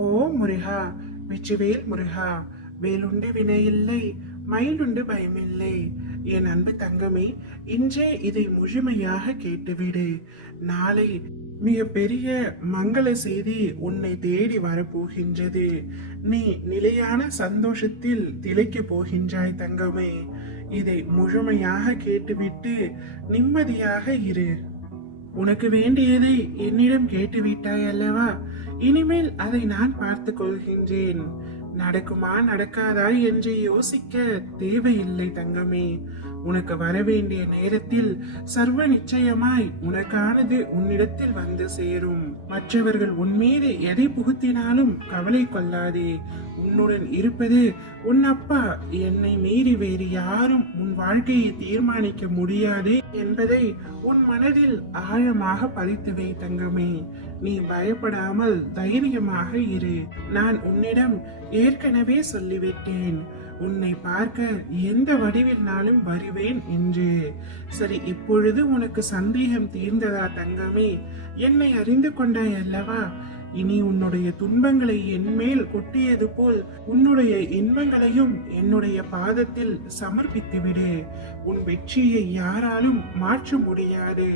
ஓ முருகா, வெற்றிவேல் முருகா, வேலுண்டு வினையில்லை, மயிலுண்டு பயமில்லை. என் அன்பு தங்கமே, இன்றே இதை முழுமையாக கேட்டுவிடு. நாளை மிக பெரிய மங்கள செய்தி உன்னை தேடி வரப்போகின்றது. நீ நிலையான சந்தோஷத்தில் திளைக்க போகின்றாய் தங்கமே. இதை முழுமையாக கேட்டுவிட்டு நிம்மதியாக இரு. உனக்கு வேண்டியதை என்னிடம் கேட்டுவிட்டாய் அல்லவா? இனிமேல் அதை நான் பார்த்து கொள்கின்றேன். நடக்குமா நடக்காதா என்று யோசிக்க தேவையில்லை தங்கமே. உனக்கு வரவேண்டிய நேரத்தில் சர்வ நிச்சயமாய் உனக்கானது உன்னிடத்தில் வந்து சேரும். மற்றவர்கள் உன் மீது எதை புகுத்தினாலும் கவலை கொள்ளாதே. உன்னுடன் இருப்பது உன் அப்பா. என்னை மீறி வேறு யாரும் உன் வாழ்க்கையை தீர்மானிக்க முடியாது என்பதை உன் மனதில் ஆழமாக பதித்துவை தங்கமே. நீ பயப்படாமல் தைரியமாக இரு. நான் உன்னிடம் ஏற்கனவே சொல்லிவிட்டேன், உன்னை பார்க்க எந்த வடிவினாலும் வருவேன் என்று. சரி, இப்பொழுது உனக்கு சந்தேகம் தீர்ந்ததா தங்கமே? என்னை அறிந்து கொண்டாய் அல்லவா? இனி உன்னுடைய துன்பங்களை என்மேல் கொட்டியது போல் உன்னுடைய இன்பங்களையும் என்னுடைய பாதத்தில் சமர்ப்பித்து விடு. உன் வெற்றியை யாராலும் மாற்ற முடியாது.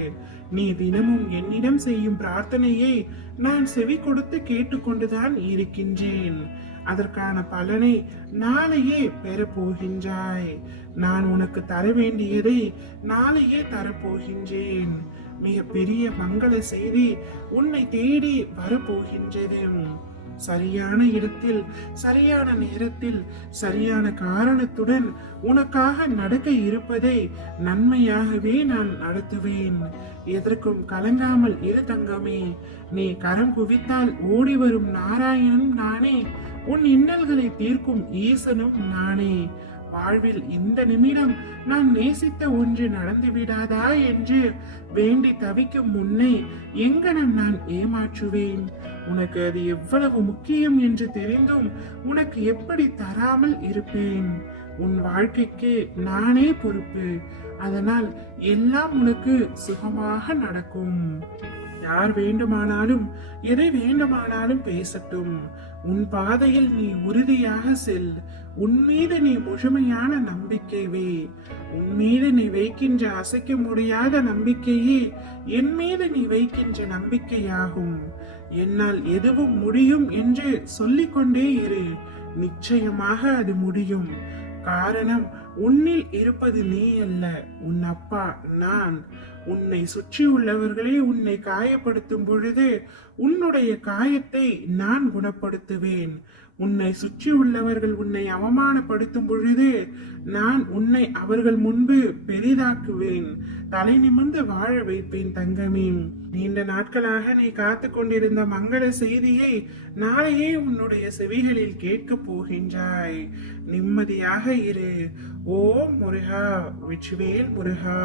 நீ தினமும் என்னிடம் செய்யும் பிரார்த்தனையை நான் செவி கொடுத்து கேட்டுக்கொண்டுதான் இருக்கின்றேன். அதற்கான பலனை நாளையே பெறப்போகின்றாய். நான் உனக்கு தர வேண்டியதை நாளையே தரப்போகின்றேன். மிக பெரிய மங்கள செய்தி உன்னை தேடி வரப்போகின்றது. சரியான இடத்தில், சரியான நேரத்தில், சரியான காரணத்துடன் உனக்காக நடக்க இருப்பதை நன்மையாகவே நான் நடத்துவேன். எதற்கும் கலங்காமல் இரு தங்கமே. நீ கரம் குவித்தால் ஓடி வரும் நாராயணனும் நானே, உன் இன்னல்களை தீர்க்கும் ஈசனும் நானே. வாழ்வில் இந்த நிமிடம் நான் நேசித்த ஒன்று நடந்து விடாதா என்று வேண்டி தவிக்கும் முன்னே எங்கனம் நான் ஏமாற்றுவேன்? உனக்கு அது எவ்வளவு முக்கியம் என்று தெரிந்தும் உனக்கு எப்படி தராமல் இருப்பேன்? உன் வாழ்க்கைக்கு நானே பொறுப்பு. அதனால் எல்லாம் உனக்கு சுகமாக நடக்கும். யார் வேண்டுமானாலும் எதை வேண்டுமானாலும் பேசட்டும். உன் பாதையில் நீ உறுதியாக செல். உன் மீது நீ முழுமையான நம்பிக்கை வை. உன் மீது நீ வைக்கின்ற அசைக்க முடியாத நம்பிக்கையே என் மீது நீ வைக்கின்ற நம்பிக்கையாகும். என்னால் எதுவும் முடியும் என்று சொல்லிக்கொண்டே இரு. நிச்சயமாக அது முடியும். காரணம், உன்னில் இருப்பது நீ அல்ல, உன் அப்பா நான். உன்னை சுற்றி உள்ளவர்களே உன்னை காயப்படுத்தும் பொழுது உன்னுடைய காயத்தை நான் குணப்படுத்துவேன். உன்னை சுற்றி உள்ளவர்கள் உன்னை அவமானப்படுத்தும் பொழுது நான் உன்னை அவர்கள் முன்பு பெரிதாக்குவேன். தலை நிமிர்ந்து வாழ வைப்பேன் தங்கமே. நீண்ட நாட்களாக நீ காத்து கொண்டிருந்த மங்கள செய்தியை நாளையே உன்னுடைய செவிகளில் கேட்க போகின்றாய். நிம்மதியாக இரு. ஓம் முருகா, வெற்றிவேல் முருகா.